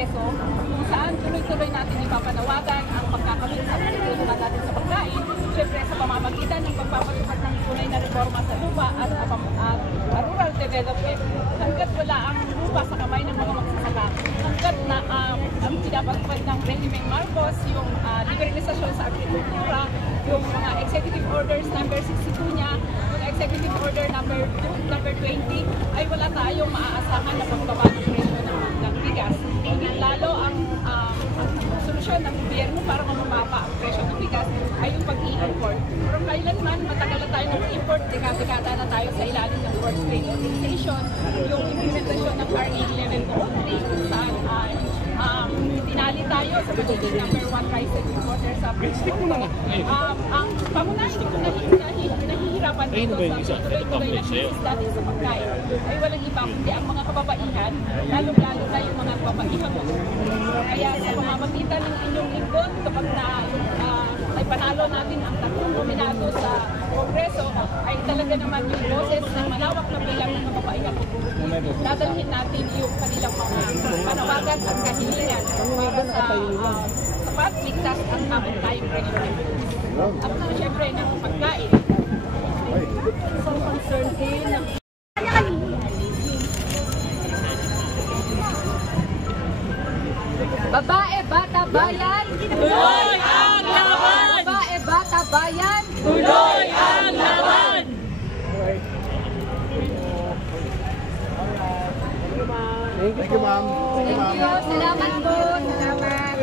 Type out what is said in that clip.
Kongreso kung saan tuloy-tuloy natin ipapanawagan ang pagkakaroon sa pagtutulungan natin sa pagkain, syempre sa pamamagitan ng pagpapatupad ng tunay na reforma sa lupa at rural development. Hanggat wala ang lupa sa kamay ng mga magsasaka, hanggat na ang pinapatupad ng Regime Marcos, yung liberalisasyon sa agrikultura, yung mga executive orders number 62 niya, yung executive order number 20, ay wala tayong maaasahan na pagbaba ng presyo ng bigas. Higit lalo ang solusyon ng gobyerno para mamaba ang presyo ng bigas ay yung pag-i-import. Pero kailanman matagal na tayo ng import, dekada na tayo sa ilalim ng World Trade Organization, yung implementasyon ng RA 1103 kung saan tinali tayo sa pagiging number 1 rice exporter sa Mexico. Ang pangunahing nahihirapan dito sa tuloy-tuloy na krisis dati sa pagkain ay walang iba kundi ang mga kababaihan, lalong-lalo na yung mga kababaihan mo. Kaya sa pamamagitan ng inyong lingkod, kapag ay panalo natin ang tatlong nominado sa Kongreso, ay talaga naman yung boses ng malawak na bilang ng kababaihan mo. Dadalhin natin yung kanilang mga panawagan at kahilingan para sa sapat, ligtas at tamang tayong presyo ng bigas. At syempre ng pagkain, isang concern din ng babae, bata, bayan, tuloy ang laban! Babae, bata, bayan, tuloy ang laban! Thank you, ma'am. Thank you. Salamat po. Salamat.